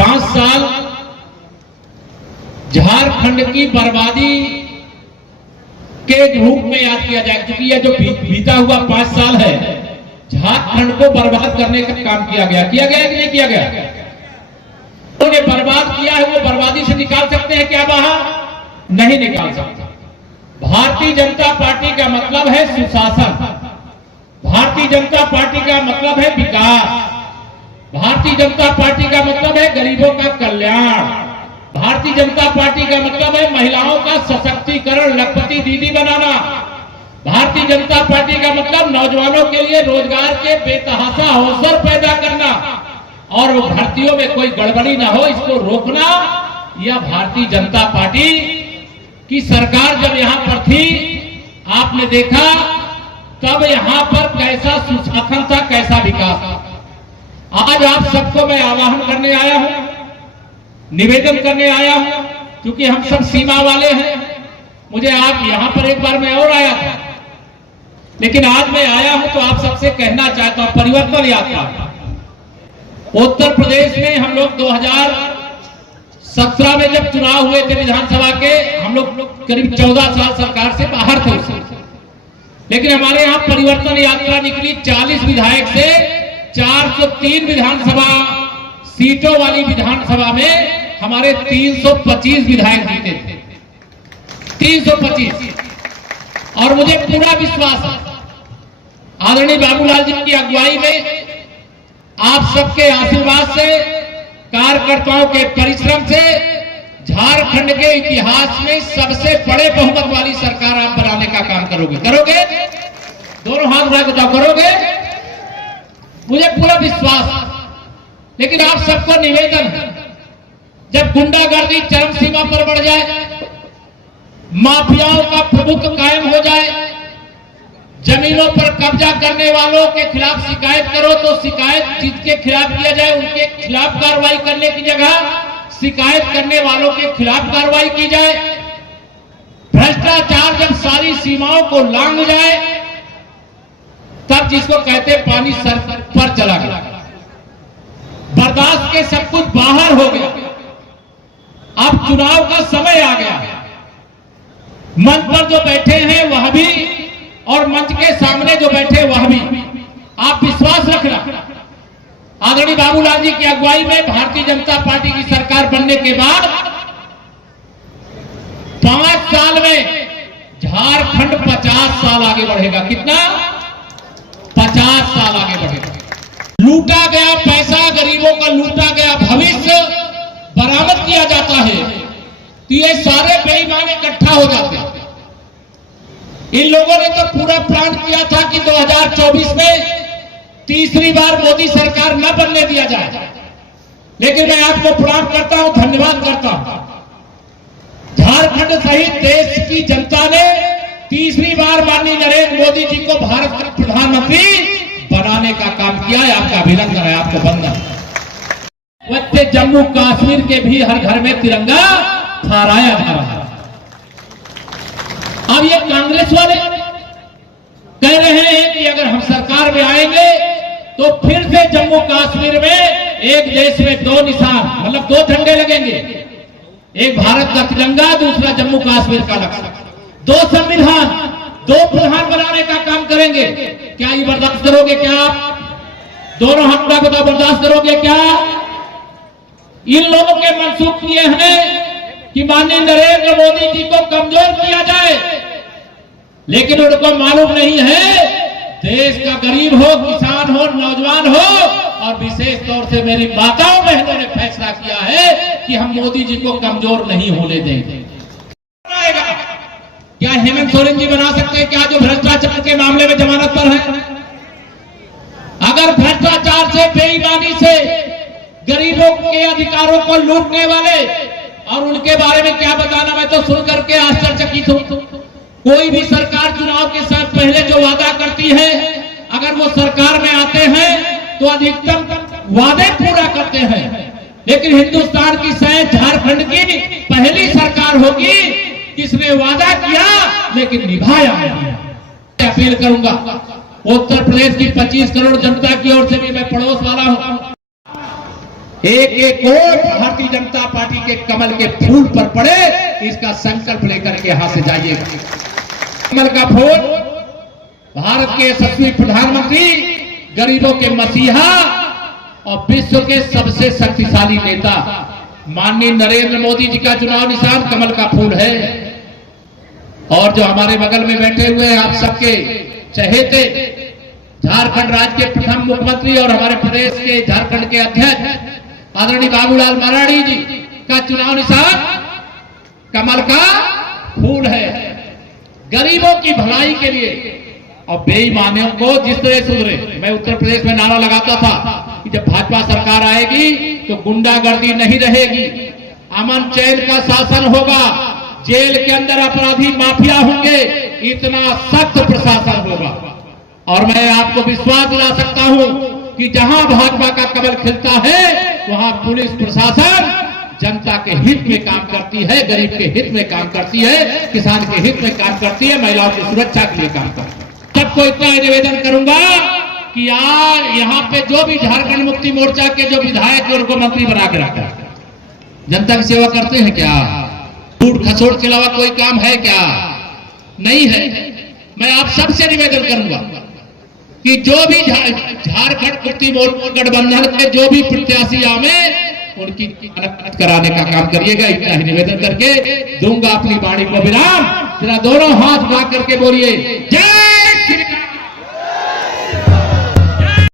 5 साल झारखंड की बर्बादी के रूप में याद किया जाए, क्योंकि यह जो बीता हुआ 5 साल है झारखंड को बर्बाद करने का काम किया गया कि नहीं किया गया? उन्होंने बर्बाद किया है, वो बर्बादी से निकाल सकते हैं क्या बाहर? नहीं निकाल सकते। भारतीय जनता पार्टी का मतलब है सुशासन, भारतीय जनता पार्टी का मतलब है विकास, भारतीय जनता पार्टी का मतलब है गरीबों का कल्याण, भारतीय जनता पार्टी का मतलब है महिलाओं का सशक्तिकरण, लखपति दीदी बनाना, भारतीय जनता पार्टी का मतलब नौजवानों के लिए रोजगार के बेतहाशा अवसर पैदा करना और भर्तियों में कोई गड़बड़ी ना हो इसको रोकना। यह भारतीय जनता पार्टी की सरकार जब यहां पर थी आपने देखा तब यहां पर कैसा सुशासन था, कैसा विकास था। आज आप सबको मैं आह्वान करने आया हूं, निवेदन करने आया हूं, क्योंकि हम सब सीमा वाले हैं। मुझे आप यहां पर एक बार मैं और आया था, लेकिन आज मैं आया हूं तो आप सबसे कहना चाहता हूं परिवर्तन यात्रा। उत्तर प्रदेश में हम लोग 2017 में जब चुनाव हुए थे विधानसभा के, हम लोग करीब 14 साल सरकार से बाहर थे, लेकिन हमारे यहाँ परिवर्तन यात्रा निकली। 40 विधायक से 403 विधानसभा सीटों वाली विधानसभा में हमारे 325 विधायक जीते थे, 325। और मुझे पूरा विश्वास है आदरणीय बाबूलाल जी की अगुवाई में, आप सबके आशीर्वाद से, कार्यकर्ताओं के परिश्रम से झारखंड के इतिहास में सबसे बड़े बहुमत वाली सरकार आप बनाने का काम करोगे। करोगे? दोनों हाथ उठा के बताओ, करोगे? मुझे पूरा विश्वास। लेकिन आप सबको निवेदन है, जब गुंडागर्दी चरम सीमा पर बढ़ जाए, माफियाओं का प्रभुत्व कायम हो जाए, जमीनों पर कब्जा करने वालों के खिलाफ शिकायत करो तो शिकायत जिसके खिलाफ किया जाए उनके खिलाफ कार्रवाई करने की जगह शिकायत करने वालों के खिलाफ कार्रवाई की जाए। भ्रष्टाचार जब सारी सीमाओं को लांघ जाए तब जिसको कहते पानी सर पर चला गया, बर्दाश्त के सब कुछ बाहर हो गया। अब चुनाव का समय आ गया, मंच पर जो बैठे हैं वह भी और मंच के सामने जो बैठे वह भी, आप विश्वास रखना आदरणीय बाबूलाल जी की अगुवाई में भारतीय जनता पार्टी की सरकार बनने के बाद 5 साल में झारखंड 50 साल आगे बढ़ेगा। कितना? 50 साल आगे बढ़ेगा। लूटा गया पैसा, गरीबों का लूटा गया भविष्य बरामद किया जाता है तो ये सारे बेईमान इकट्ठा हो जाते हैं। इन लोगों ने तो पूरा प्लान किया था कि 2024 में तीसरी बार मोदी सरकार न बनने दिया जाए, लेकिन मैं आपको प्रणाम करता हूं, धन्यवाद करता हूं। झारखंड सहित देश की जनता ने तीसरी बार माननीय नरेंद्र मोदी जी को भारत का प्रधानमंत्री बनाने का काम किया है। आपका अभिनंदन है, आपको वंदन। वैसे जम्मू कश्मीर के भी हर घर में तिरंगा फहराया जा रहा है। अब ये कांग्रेस वाले कह रहे हैं कि अगर हम सरकार में आएंगे तो फिर से जम्मू कश्मीर में एक देश में 2 निशान, मतलब 2 झंडे लगेंगे, एक भारत का तिरंगा, दूसरा जम्मू कश्मीर का लक्ष्य, 2 संविधान, 2 प्रधान बनाने का काम करेंगे। क्या ये बर्दाश्त करोगे? क्या आप दोनों हाथ उठा के बर्दाश्त करोगे क्या? इन लोगों के मंसूब किए हैं कि माननीय नरेंद्र मोदी जी को कमजोर किया जाए, लेकिन उनको मालूम नहीं है देश का गरीब हो, किसान हो, नौजवान हो और विशेष तौर से मेरी माताओं बहनों ने फैसला किया है कि हम मोदी जी को कमजोर नहीं होने देंगे। क्या हेमंत सोरेन जी बना सकते हैं क्या, जो भ्रष्टाचार के मामले में जमानत पर है? अगर भ्रष्टाचार से, बेईमानी से गरीबों के अधिकारों को लूटने वाले, और उनके बारे में क्या बताना, मैं तो सुन करके आश्चर्यचकित हूं। कोई भी सरकार चुनाव के साथ पहले जो वादा करती है, अगर वो सरकार में आते हैं तो अधिकतम वादे पूरा करते हैं, लेकिन हिंदुस्तान की शायद झारखंड की पहली सरकार होगी जिसने वादा किया लेकिन निभाया नहीं। अपील करूंगा उत्तर प्रदेश की 25 करोड़ जनता की ओर से भी, मैं पड़ोस वाला हूं, एक एक वोट भारतीय जनता पार्टी के कमल के फूल पर पड़े, इसका संकल्प लेकर के यहां से जाइएगा। कमल का फूल भारत के यशस्वी प्रधानमंत्री, गरीबों के मसीहा और विश्व के सबसे शक्तिशाली नेता माननीय नरेंद्र मोदी जी का चुनाव निशान कमल का फूल है। और जो हमारे बगल में बैठे हुए हैं आप सबके चहेते झारखंड राज्य के प्रथम मुख्यमंत्री और हमारे प्रदेश के झारखंड के अध्यक्ष आदरणीय बाबूलाल मरांडी जी का चुनाव निशान कमल का फूल है। गरीबों की भलाई के लिए और बेईमानियों को जिस तरह सुधरे, मैं उत्तर प्रदेश में नारा लगाता था कि जब भाजपा सरकार आएगी तो गुंडागर्दी नहीं रहेगी, अमन चैन का शासन होगा, जेल के अंदर अपराधी माफिया होंगे, इतना सख्त प्रशासन होगा। और मैं आपको विश्वास दिला सकता हूं कि जहां भाजपा का कमल खिलता है वहां पुलिस प्रशासन जनता के हित में काम करती है, गरीब के हित में काम करती है, किसान के हित में काम करती है, महिलाओं की सुरक्षा के लिए काम करती है। सबको इतना निवेदन करूंगा कि यार यहाँ पे जो भी झारखंड मुक्ति मोर्चा के जो विधायक है उनको मंत्री बना के रखा, जनता की सेवा करते हैं क्या? झूठ खसोट के अलावा कोई काम है क्या? नहीं है। मैं आप सबसे निवेदन करूंगा कि जो भी झारखंड मुक्ति मोर्चा गठबंधन के जो भी प्रत्याशी आवे उनकी मदद कराने का काम करिएगा। इतना ही निवेदन करके दूंगा अपनी वाणी को विराम। जरा दोनों हाथ उठा करके बोलिए जय श्री राम।